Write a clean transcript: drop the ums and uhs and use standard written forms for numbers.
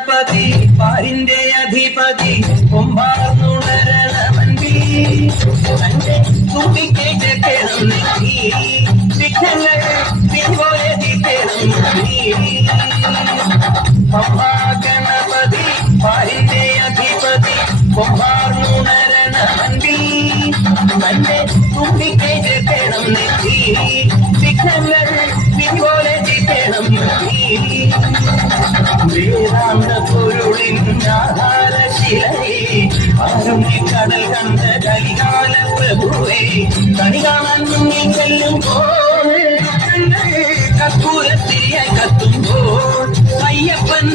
ഗണപതി പാരിന്റെ അധിപതി കൊമ്പാർന്നുണരണമന്തി തന്റെ തുമ്പിക്കേറ്റ് കേണം നീ വിഘ്നങ്ങൾ പിൻപോലെ തീർക്കണം നീ പമ്പാ ഗണപതി പാരിന്റെ അധിപതി കൊമ്പാർന്നുണരണമന്തി തന്റെ തുമ്പിക്കേറ്റ് കേണം നീ വിഘ്നങ്ങൾ പിൻപോലെ തീർക്കണം നീ വേദാന്ത പൊരുളിൻ ആധാരശിലേ കടൽ കണ്ട കലികാല പ്രഭുവേ കണി കാണാൻ മുന്നിൽ ചെല്ലുമ്പോൾ കർപ്പൂരത്തിരിയായി കത്തുമ്പോൾ അയ്യപ്പൻ